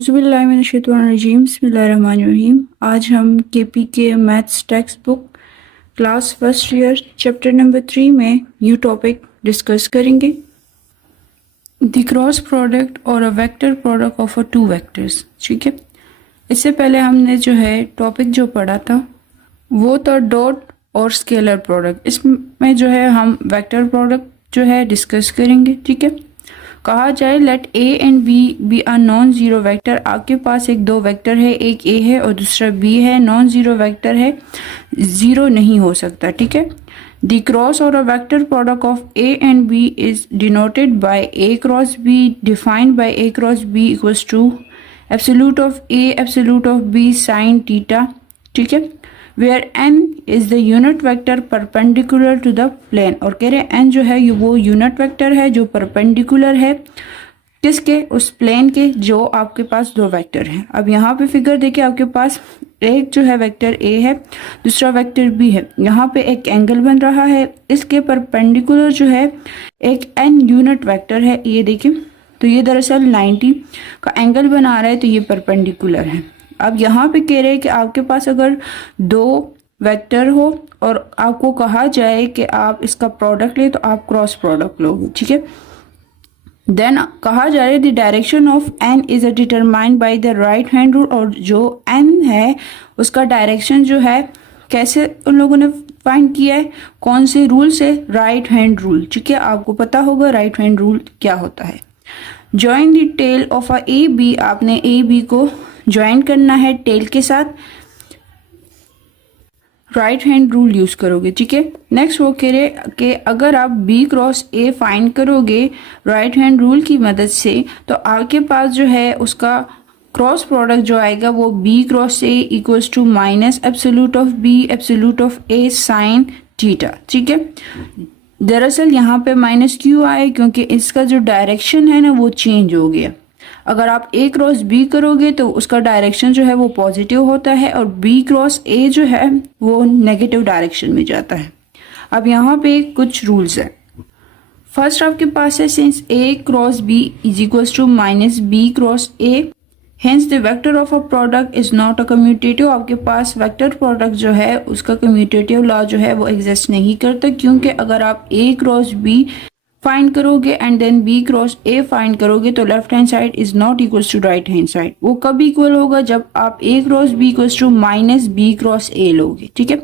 बिस्मिल्लाहिर्रहमानिर्रहीम बिस्मिल्लाहिर्रहमानिर्रहीम। आज हम केपी के maths text book class first year chapter number 3 में न्यू टॉपिक डिस्कस करेंगे, द क्रॉस प्रोडक्ट और a vector product of a two vectors. ठीक है, इससे पहले हमने जो है टॉपिक जो पढ़ा था वो था डॉट और स्केलर प्रोडक्ट। इसमें जो है हम वेक्टर प्रोडक्ट जो है डिस्कस करेंगे। ठीक है, कहा जाए let a and B are non zero vector. आपके पास एक दो वेक्टर है, एक ए है और दूसरा बी है, नॉन जीरो वेक्टर है, जीरो नहीं हो सकता। ठीक है, द क्रॉस और a vector product of a and b is denoted by a cross b defined by a cross B equals to absolute of A absolute of B sine theta. ठीक है, where n is the unit vector perpendicular to the plane. और कह रहे हैं n जो है वो unit vector है जो परपेंडिकुलर है किसके, उस प्लेन के जो आपके पास दो वेक्टर हैं। अब यहाँ पे फिगर देखिए, आपके पास एक जो है वेक्टर a है, दूसरा वेक्टर b है। यहाँ पे एक एंगल बन रहा है, इसके परपेंडिकुलर जो है एक n यूनिट वेक्टर है, ये देखिए। तो ये दरअसल 90 का एंगल बना रहा है, तो ये परपेंडिकुलर है। अब यहाँ पे कह रहे हैं कि आपके पास अगर दो वेक्टर हो और आपको कहा जाए कि आप इसका प्रोडक्ट ले, तो आप क्रॉस प्रोडक्ट लोगे। ठीक है, देन कहा जा रहा है the direction of n is determined by the right hand rule. और जो एन है उसका डायरेक्शन जो है कैसे उन लोगों ने फाइंड किया है, कौन से रूल से, राइट हैंड रूल। ठीक है, आपको पता होगा राइट हैंड रूल क्या होता है। Join the tail of a a b, आपने ए बी को ज्वाइन करना है टेल के साथ, राइट हैंड रूल यूज करोगे। ठीक है, नेक्स्ट वो कह रहे कि अगर आप बी क्रॉस ए फाइंड करोगे राइट हैंड रूल की मदद से, तो आपके पास जो है उसका क्रॉस प्रोडक्ट जो आएगा वो b cross a equals to minus absolute of b absolute of a sine theta. ठीक है, दरअसल यहाँ पे माइनस क्यों आए, क्योंकि इसका जो डायरेक्शन है ना वो चेंज हो गया। अगर आप ए क्रॉस बी करोगे तो उसका डायरेक्शन जो है वो पॉजिटिव होता है और बी क्रॉस ए जो है वो नेगेटिव डायरेक्शन में जाता है। अब यहाँ पे कुछ रूल्स है। फर्स्ट आपके पास है since a cross b is equals to minus B cross a, hence the vector of a product is not a commutative. आपके पास वेक्टर प्रोडक्ट जो है उसका कम्यूटेटिव लॉ जो है वो एग्जिस्ट नहीं करता, क्योंकि अगर आप ए क्रॉस बी फाइंड करोगे and then B cross A find करोगे तो left hand side is not equals to right hand side. वो कब इक्वल होगा, जब आप A cross B equals to minus B cross A लोगे। ठीक है,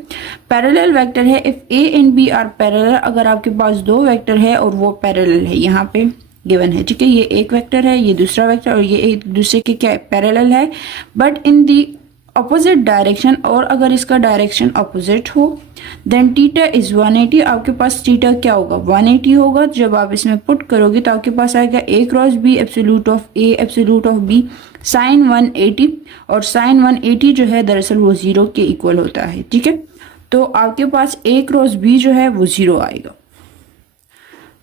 पैरेलल वेक्टर है if A and B are parallel. अगर आपके पास दो वेक्टर है और वो पैरेलल है, यहाँ पे गिवन है। ठीक है, ये एक वेक्टर है, ये दूसरा वेक्टर, और ये एक दूसरे के क्या पैरेलल है but in the opposite direction. और अगर इसका डायरेक्शन ऑपोजिट हो देन थीटा इज 180। आपके पास थीटा क्या होगा, 180 होगा। जब आप इसमें पुट करोगे तो आपके पास आएगा A cross B absolute of A absolute of B sine 180। और साइन 180 जो है दरअसल वो 0 के इक्वल होता है। ठीक है, तो आपके पास ए क्रॉस बी जो है वो 0 आएगा।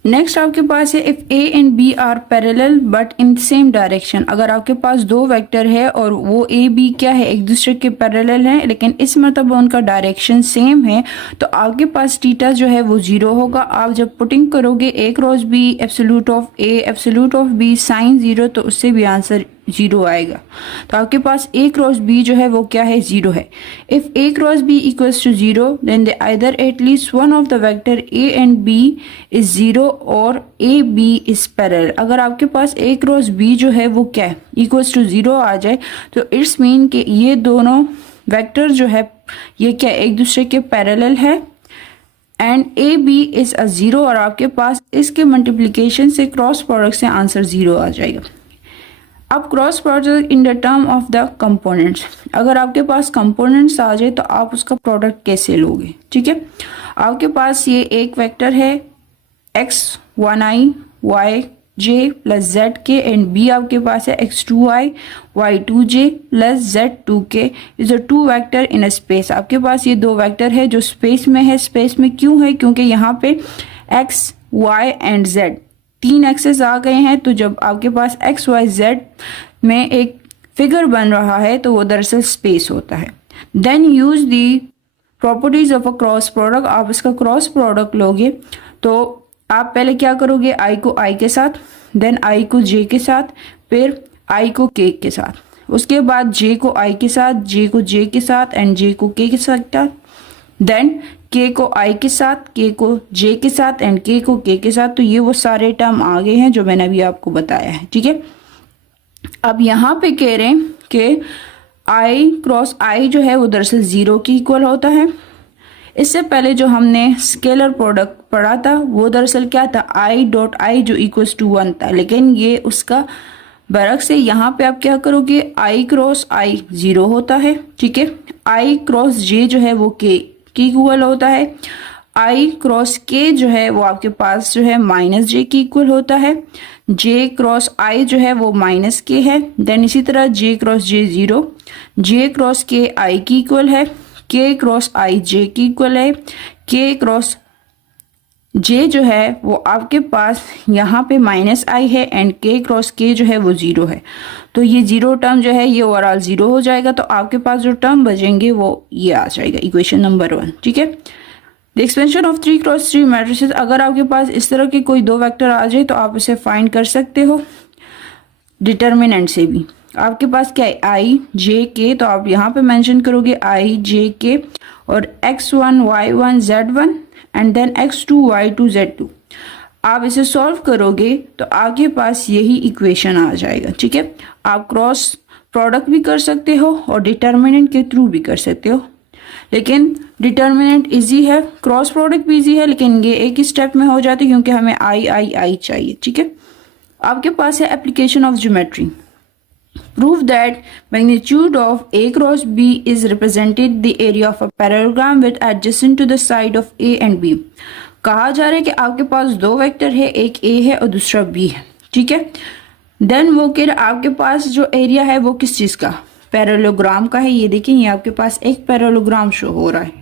नेक्स्ट आपके पास है if A and B are parallel but in same direction. अगर आपके पास दो वेक्टर है और वो ए बी क्या है, एक दूसरे के पैरेलल है, लेकिन इस मरतबा उनका डायरेक्शन सेम है, तो आपके पास थीटा जो है वो 0 होगा। आप जब पुटिंग करोगे A cross B absolute of A absolute of B sine 0, तो उससे भी आंसर 0 आएगा। तो आपके पास ए क्रॉस बी जो है वो क्या है, 0 है। If a cross B equals to 0 then they either at least one of the vector a and b is 0 और ए बी इज पैरेलल। अगर आपके पास ए क्रॉस बी जो है वो क्या है, इक्वल्स टू 0 आ जाए, तो इट्स मीन कि ये दोनों वेक्टर जो है ये क्या एक दूसरे के पैरेलल है and a B is a 0। और आपके पास इसके मल्टीप्लीकेशन से क्रॉस प्रोडक्ट से आंसर 0 आ जाएगा। अब cross product in the term of the components. अगर आपके पास कंपोनेंट्स आ जाए तो आप उसका प्रोडक्ट कैसे लोगे। ठीक है, आपके पास ये एक वेक्टर है x 1i y j plus z k and b आपके पास है x 2i y 2j plus z 2k is a two vector in a space. आपके पास ये दो वेक्टर है जो स्पेस में है। स्पेस में क्यों है, क्योंकि यहाँ पे x y एंड z तीन एक्सेस आ गए हैं। तो जब आपके पास एक्स वाई जेड में एक फिगर बन रहा है तो वो दरअसल स्पेस होता है। Then use the properties of a cross product. आप इसका क्रॉस प्रोडक्ट लोगे तो आप पहले क्या करोगे, आई को आई के साथ, देन आई को जे के साथ, फिर आई को के के साथ, उसके बाद जे को आई के साथ, जे को जे के साथ एंड जे को के साथ, देन के को आई के साथ, के को जे के साथ एंड के को के साथ। तो ये वो सारे टर्म आ गए हैं जो मैंने अभी आपको बताया है, ठीक है। अब यहाँ पे कह रहे हैं कि आई क्रॉस आई जो है वो दरअसल 0 की इक्वल होता है। इससे पहले जो हमने स्केलर प्रोडक्ट पढ़ा था वो दरअसल क्या था, आई डॉट आई जो इक्वल्स टू 1 था, लेकिन ये उसका बरक्स से यहाँ पे आप क्या करोगे, आई क्रॉस आई 0 होता है, ठीक है। आई क्रॉस जे जो है वो के की इक्वल होता है। आई क्रॉस के जो है वो आपके पास जो है माइनस जे की इक्वल होता है। जे क्रॉस आई जो है वो माइनस के है। देन इसी तरह जे क्रॉस जे 0, जे क्रॉस के आई की इक्वल है, के क्रॉस आई जे की इक्वल है, के क्रॉस जे जो है वो आपके पास यहाँ पे माइनस आई है एंड के क्रॉस के जो है वो 0 है। तो ये 0 टर्म जो है ये ओवरऑल 0 हो जाएगा। तो आपके पास जो टर्म बचेंगे वो ये आ जाएगा, इक्वेशन नंबर 1, ठीक है। The expansion of 3 cross 3 matrices, अगर आपके पास इस तरह के कोई 2 वेक्टर आ जाए तो आप इसे फाइंड कर सकते हो डिटर्मिनेंट से भी। आपके पास क्या है, आई जे के, तो आप यहाँ पे मेंशन करोगे आई जे के और x1 y1 z1 and then x2 y2 z2। आप इसे सॉल्व करोगे तो आपके पास यही इक्वेशन आ जाएगा, ठीक है। आप क्रॉस प्रोडक्ट भी कर सकते हो और डिटर्मिनेंट के थ्रू भी कर सकते हो, लेकिन डिटर्मिनेंट इजी है, क्रॉस प्रोडक्ट भी इजी है, लेकिन ये एक ही स्टेप में हो जाती है क्योंकि हमें आई आई आई चाहिए, ठीक है। आपके पास है application of geometry. Prove that magnitude of A cross B is represented the area of a parallelogram with adjacent to the side of A and B। कहा जा रहा है कि आपके पास 2 वेक्टर है, एक A है और दूसरा B है, ठीक है। देन वो कह रहे आपके पास जो एरिया है वो किस चीज़ का, पैरेललोग्राम का है। ये देखिए ये आपके पास एक पैरेललोग्राम शो हो रहा है।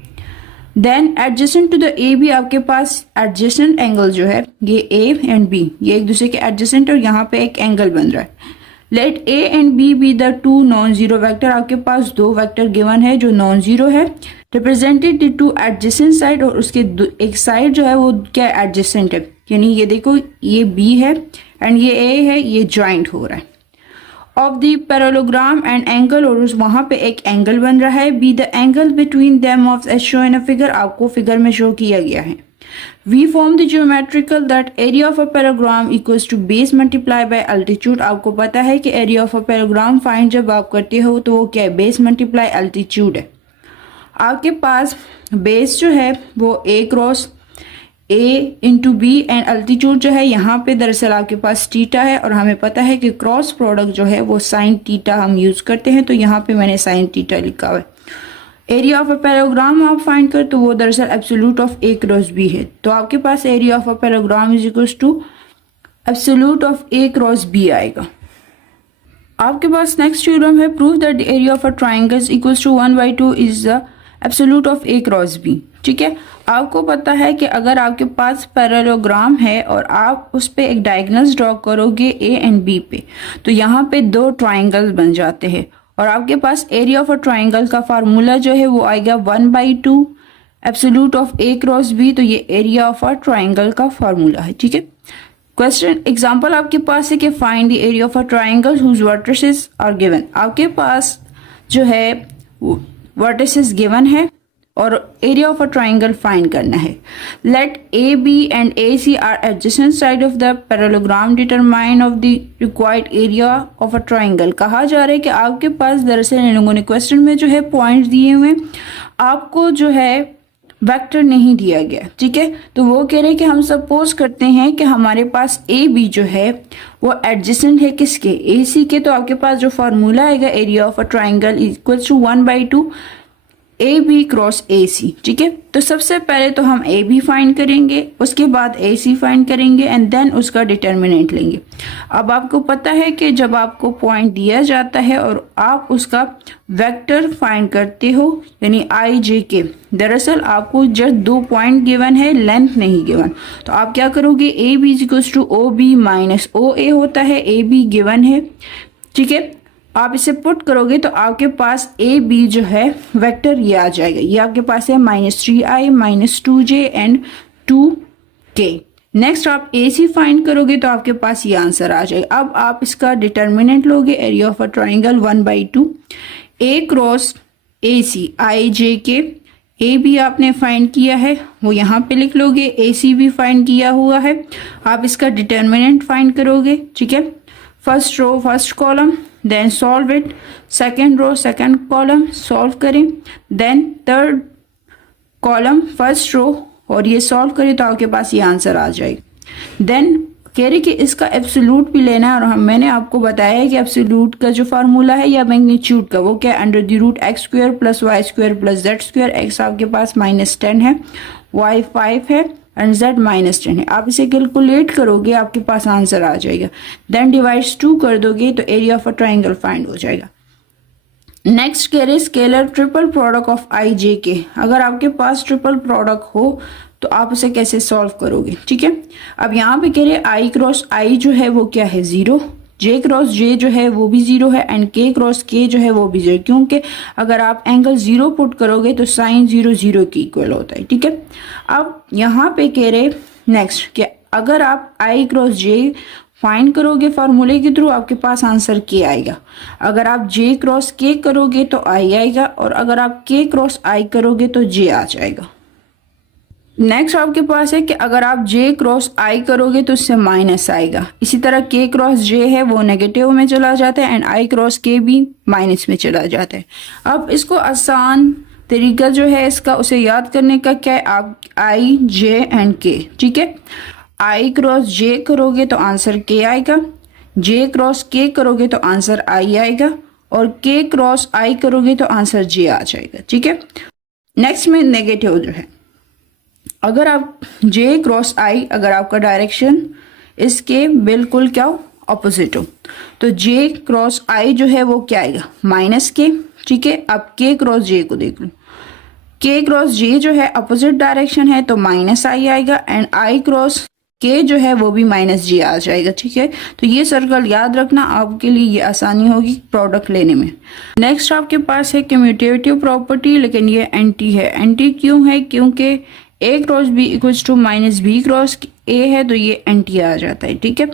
Then adjacent to the a b, आपके पास एडजेसेंट एंगल जो है ये ए एंड बी ये एक दूसरे के एडजेसेंट और यहाँ पे एक एंगल बन रहा है। Let a and b be the 2 non zero vector, आपके पास 2 वेक्टर गिवन है जो नॉन जीरो है। रिप्रेजेंटेड द 2 एडजेसेंट साइड, और उसके एक साइड जो है वो क्या एडजेसेंट है, यानी ये देखो ये बी है एंड ये ए है, ये ज्वाइंट हो रहा है। Of the parallelogram and angle, और उस वहां पे एक एंगल बन रहा है। B the angle between them of as show in a figure, आपको फिगर में शो किया गया है। We form the geometrical that area of a parallelogram equals to base multiply by altitude. आपको पता है कि area of a parallelogram find जब आप करते हो तो वो क्या है, बेस मल्टीप्लाई अल्टीट्यूड है। आपके पास बेस जो है वो A cross A into B and altitude जो है यहाँ पे दरअसल आपके पास टीटा है, और हमें पता है कि क्रॉस प्रोडक्ट जो है वो साइन टीटा हम यूज करते हैं, तो यहाँ पे मैंने साइन टीटा लिखा हुआ है। एरिया ऑफ अ पैराग्राम आप फाइंड कर तो वो दरअसल absolute of A cross B है, तो आपके पास area of a parallelogram is equals to absolute of A cross B आएगा। आपके पास नेक्स्ट थ्योरम है, prove that the area of a triangle equals to 1/2 is the absolute of A cross B. ठीक है, आपको पता है कि अगर आपके पास पैरेललोग्राम है और आप उस पे एक डायगोनल्स ड्रॉ करोगे ए एंड बी पे, तो यहाँ पे 2 ट्राइंगल्स बन जाते हैं, और आपके पास एरिया ऑफ अ ट्राइंगल का फार्मूला जो है वो आएगा 1/2 absolute of A cross b. तो ये एरिया ऑफ अ ट्राइंगल का फार्मूला है। ठीक है, क्वेश्चन एग्जांपल आपके पास है कि find the area of a triangle whose vertices are given. आपके पास जो है वर्टिसेस गिवन है और area of a triangle find करना है। Let a b and a c are adjacent side of the parallelogram, determine of the required area of a triangle. कहा जा रहा है कि आपके पास दरअसल इन लोगों ने क्वेश्चन में जो है पॉइंट्स दिए हुए, आपको जो है वेक्टर नहीं दिया गया। ठीक है, तो वो कह रहे हैं कि हम सपोज करते हैं कि हमारे पास ए बी जो है वो एडजेसेंट है किसके, ए सी के। तो आपके पास जो फार्मूला आएगा area of a triangle equals to 1/2 A B cross A C. ठीक है, तो सबसे पहले तो हम ए बी फाइंड करेंगे, उसके बाद ए सी फाइंड करेंगे एंड देन उसका डिटर्मिनेंट लेंगे। अब आपको पता है कि जब आपको पॉइंट दिया जाता है और आप उसका वेक्टर फाइंड करते हो यानी आई जे के, दरअसल आपको जस्ट 2 पॉइंट गिवन है, लेंथ नहीं गिवन। तो आप क्या करोगे, A B is equals to O B minus O A होता है, ए बी गिवन है। ठीक है, आप इसे पुट करोगे तो आपके पास ए बी जो है वेक्टर ये आ जाएगा। ये आपके पास है -3i -2j and 2k। Next आप ए सी फाइंड करोगे तो आपके पास ये आंसर आ जाएगा। अब आप इसका डिटर्मिनेंट लोगे, area of a triangle 1/2 A cross A C I J K. A भी आपने फाइंड किया है, वो यहाँ पे लिख लोगे, ए सी भी फाइंड किया हुआ है। आप इसका डिटर्मिनेंट फाइंड करोगे, ठीक है। First row first column, then solve it. Second row second column solve करें, then third column first row और ये सॉल्व करें तो आपके पास ये आंसर आ जाएगा। देन कह रहे कि इसका एब्सोल्यूट भी लेना है, और मैंने आपको बताया है कि एब्सोल्यूट का जो फार्मूला है या मैग्नीट्यूड का, वो क्या, under the root x square plus y square plus z square. X आपके पास -10 है, वाई 5 है एंड जेड -10 है। आप इसे कैलकुलेट करोगे आपके पास आंसर आ जाएगा। देन डिवाइड्स 2 कर दोगे तो area of a triangle find हो जाएगा। नेक्स्ट कह रहे scalar triple product of I J के। अगर आपके पास ट्रिपल प्रोडक्ट हो तो आप उसे कैसे सॉल्व करोगे, ठीक है। अब यहाँ पे कह रहे आई क्रॉस आई जो है वो क्या है, 0, जे क्रॉस जे जो है वो भी 0 है एंड के क्रॉस के जो है वो भी 0, क्योंकि अगर आप एंगल 0 पुट करोगे तो साइन 0 0 की इक्वल होता है, ठीक है। अब यहाँ पे कह रहे नेक्स्ट कि अगर आप आई क्रॉस जे फाइंड करोगे फार्मूले के थ्रू, आपके पास आंसर के आएगा। अगर आप जे क्रॉस के करोगे तो आई आएगा, और अगर आप के क्रॉस आई करोगे तो जे आ जाएगा। नेक्स्ट आपके पास है कि अगर आप जे क्रॉस आई करोगे तो उससे माइनस आएगा। इसी तरह के क्रॉस जे है वो नेगेटिव में चला जाता है एंड आई क्रॉस के भी माइनस में चला जाता है। अब इसको आसान तरीका जो है इसका उसे याद करने का क्या है, आप आई जे एंड के, ठीक है। आई क्रॉस जे करोगे तो आंसर के आएगा, जे क्रॉस के करोगे तो आंसर आई आएगा, और के क्रॉस आई करोगे तो आंसर जे आ जाएगा, ठीक है। नेक्स्ट में नेगेटिव जो है, अगर आप जे क्रॉस आई, अगर आपका डायरेक्शन इसके बिल्कुल क्या हो, ऑपोजिट हो, तो जे क्रॉस आई जो है वो क्या आएगा, -के, ठीक है। अब के क्रॉस जे को देख लो, के क्रॉस जे जो है अपोजिट डायरेक्शन है तो -i आएगा एंड आई क्रॉस के जो है वो भी -j आ जाएगा, ठीक है। तो ये सर्कल याद रखना, आपके लिए ये आसानी होगी प्रोडक्ट लेने में। नेक्स्ट आपके पास है कम्यूटेटिव प्रॉपर्टी, लेकिन ये एंटी है। एंटी क्यों है, क्योंकि a cross b equals to -b cross a है तो ये एंटी आ जाता है, ठीक है।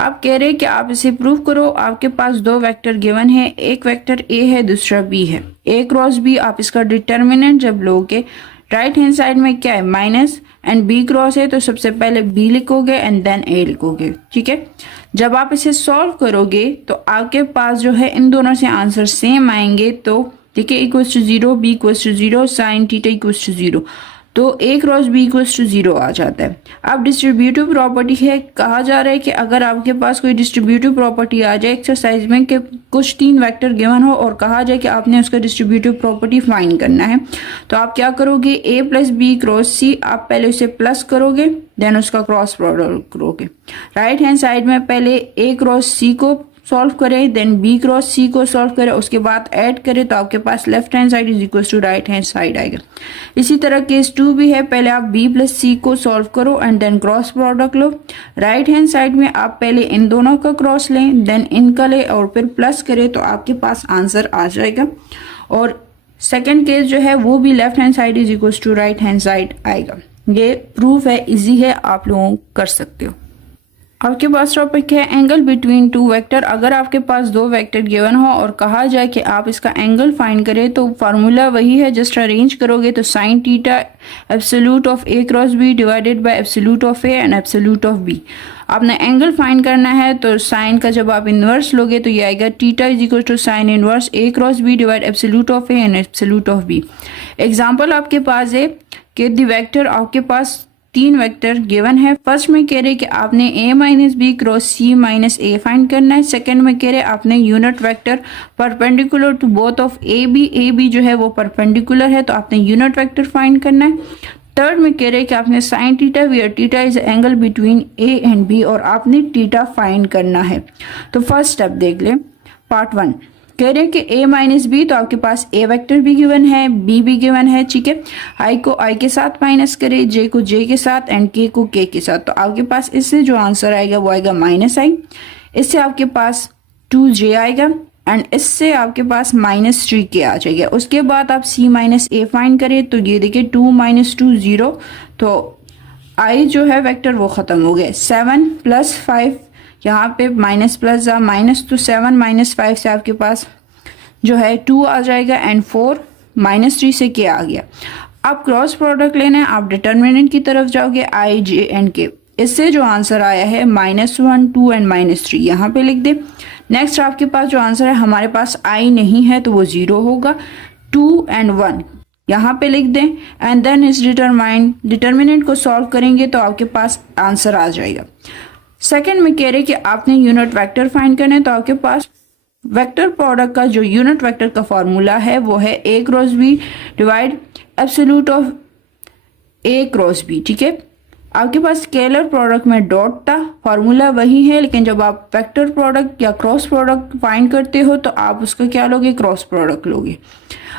आप कह रहे हैं कि आप इसे प्रूव करो। आपके पास 2 वेक्टर गिवन है, एक वेक्टर a है दूसरा b है। a क्रॉस b आप इसका डिटर्मिनेंट जब लोगे, राइट हैंड साइड में क्या है माइनस एंड b क्रॉस है तो सबसे पहले b लिखोगे एंड देन a लिखोगे, ठीक है। जब आप इसे सॉल्व करोगे तो आपके पास जो है इन दोनों से आंसर सेम आएंगे, तो ठीक है, equals to 0, b equals to 0, sine theta equals to 0, तो a cross b equals to 0 आ जाता है। अब डिस्ट्रीब्यूटिव प्रॉपर्टी है, कहा जा रहा है कि अगर आपके पास कोई डिस्ट्रीब्यूटिव प्रॉपर्टी आ जाए एक्सरसाइज में कि कुछ 3 वेक्टर गिवन हो और कहा जाए कि आपने उसका डिस्ट्रीब्यूटिव प्रॉपर्टी फाइंड करना है, तो आप क्या करोगे, a plus B cross c, आप पहले उसे प्लस करोगे देन उसका क्रॉस प्रोडक्ट करोगे। राइट हैंड साइड में पहले a क्रॉस c को सॉल्व करें, देन b क्रॉस c को सॉल्व करें, उसके बाद ऐड करें तो आपके पास left hand side is equal to right hand side आएगा। इसी तरह केस 2 भी है, पहले आप b प्लस c को सॉल्व करो एंड देन क्रॉस प्रोडक्ट लो। राइट हैंड साइड में आप पहले इन दोनों का क्रॉस लें, देन इनका लें और फिर प्लस करें तो आपके पास आंसर आ जाएगा। और सेकेंड केस जो है वो भी left hand side is equal to right hand side आएगा। ये प्रूफ है, इजी है, आप लोग कर सकते हो। आपके पास टॉपिक है एंगल बिटवीन 2 वेक्टर। अगर आपके पास 2 वेक्टर गिवन हो और कहा जाए कि आप इसका एंगल फाइंड करें तो फार्मूला वही है, जस्ट अरेंज करोगे तो sine theta absolute of a cross b divided by absolute of a and absolute of b। आपने एंगल फाइंड करना है तो साइन का जब आप इन्वर्स लोगे तो ये आएगा theta is equal to sine inverse a cross b divide absolute of a and absolute of b। Example आपके पास है कि द वेक्टर, आपके पास 3 वेक्टर गिवन है। फर्स्ट में कह रहे कि आपने a minus B cross c minus a find करना है। सेकंड में कह रहे आपने unit vector perpendicular to both of a b जो है वो परपेंडिकुलर है तो आपने यूनिट वेक्टर फाइंड करना है। थर्ड में कह रहे कि आपने sine theta where theta is angle between a and b और आपने थीटा फाइंड करना है। तो फर्स्ट स्टेप देख लें, पार्ट 1 कह रहे हैं कि a माइनस बी, तो आपके पास a वेक्टर भी गिवन है, b भी गिवन है, ठीक है। i को i के साथ माइनस करें, j को j के साथ एंड k को k के साथ, तो आपके पास इससे जो आंसर आएगा वो आएगा -i। इससे आपके पास 2j आएगा एंड इससे आपके पास -3k आ जाएगा। उसके बाद आप c माइनस a फाइंड करें तो ये देखिए 2 - 2 0, तो आई जो है वेक्टर वो ख़त्म हो गए। 7 + 5 यहाँ पे माइनस प्लस माइनस, तो 7 - 5 से आपके पास जो है 2 आ जाएगा एंड 4 -3 से के आ गया। अब क्रॉस प्रोडक्ट लेना है, आप डिटर्मिनेंट की तरफ जाओगे आई जे एंड के। इससे जो आंसर आया है -1 2 एंड -3 यहाँ पे लिख दे। नेक्स्ट आपके पास जो आंसर है, हमारे पास आई नहीं है तो वो 0 होगा। 2 एंड 1 यहाँ पे लिख दें एंड देन इस डिटर्मिनेंट को सॉल्व करेंगे तो आपके पास आंसर आ जाएगा। सेकंड में कह रहे कि आपने यूनिट वेक्टर फाइंड करना है, तो आपके पास वेक्टर प्रोडक्ट का जो यूनिट वेक्टर का फॉर्मूला है वो है A cross B divide absolute of A cross B। ठीक है, आपके पास स्केलर प्रोडक्ट में डॉट था, फॉर्मूला वही है, लेकिन जब आप वेक्टर प्रोडक्ट या क्रॉस प्रोडक्ट फाइंड करते हो तो आप उसका क्या लोगे, क्रॉस प्रोडक्ट लोगे।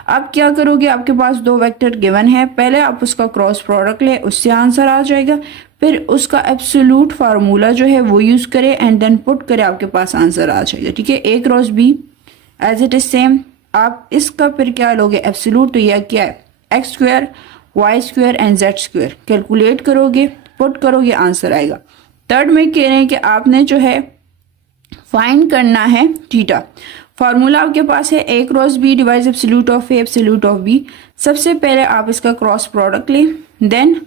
अब क्या करोगे, आपके पास 2 वेक्टर गिवन है, पहले आप उसका क्रॉस प्रोडक्ट ले, उससे आंसर आ जाएगा, फिर उसका एब्सोल्यूट फार्मूला जो है वो यूज करें एंड देन पुट करें, आपके पास आंसर आ जाएगा। ठीक है, A cross B as it is same, आप इसका फिर क्या लोगे, एब्सोल्यूट, तो यह क्या है, x² y² and z², calculate करोगे, पुट करोगे, आंसर आएगा। थर्ड में कह रहे हैं कि आपने जो है फाइंड करना है थीटा। फार्मूला आपके पास है A cross B divide absolute of A absolute of B। सबसे पहले आप इसका क्रॉस प्रोडक्ट लें, देन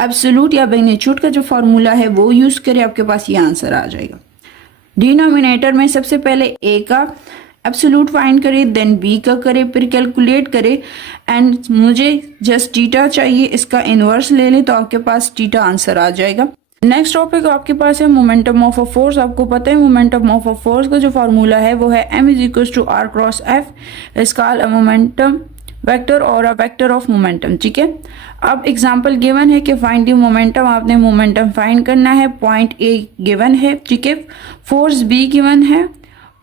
एब्सोल्यूट या मैग्नीट्यूड का जो फार्मूला है वो यूज करें, आपके पास ये आंसर आ जाएगा। डिनोमिनेटर में सबसे पहले A का एब्सोल्यूट फाइंड करें, देन B का करें, फिर कैलकुलेट करें एंड मुझे जस्ट थीटा चाहिए, इसका इनवर्स ले लें तो आपके पास थीटा आंसर आ जाएगा। नेक्स्ट टॉपिक आपके पास है मोमेंटम ऑफ अ फोर्स। आपको पता है मोमेंटम ऑफ अ फोर्स का जो फार्मूला है वो है m = r cross f is called a momentum vector और अ वेक्टर ऑफ मोमेंटम। ठीक है, अब एग्जांपल गिवन है कि फाइंड द मोमेंटम, आपने मोमेंटम फाइंड करना है, पॉइंट A गिवन है, ठीक है, फोर्स B गिवन है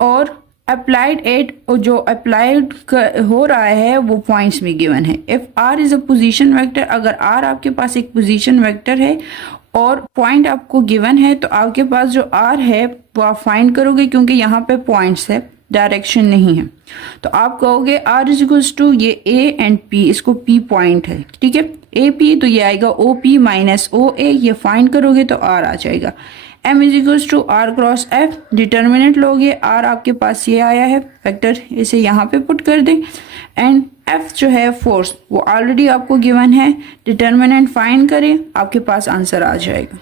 और अप्लाइड एट जो अप्लाइड हो रहा है वो पॉइंट्स में गिवन है। If R is a position vector, अगर R आपके पास एक पोजीशन वेक्टर है और पॉइंट आपको गिवन है तो आपके पास जो R है वो आप फाइंड करोगे, क्योंकि यहाँ पे पॉइंट्स है, डायरेक्शन नहीं है, तो आप कहोगे R = ये A एंड P, इसको P पॉइंट है, ठीक है, AP, तो ये आएगा OP - OA, ये फाइंड करोगे तो R आ जाएगा। m = r cross f, determinant लोगे, R आपके पास ये आया है वेक्टर, इसे यहाँ पे पुट कर दें एंड f जो है फोर्स वो ऑलरेडी आपको गिवन है, डिटर्मिनेंट फाइंड करें, आपके पास आंसर आ जाएगा।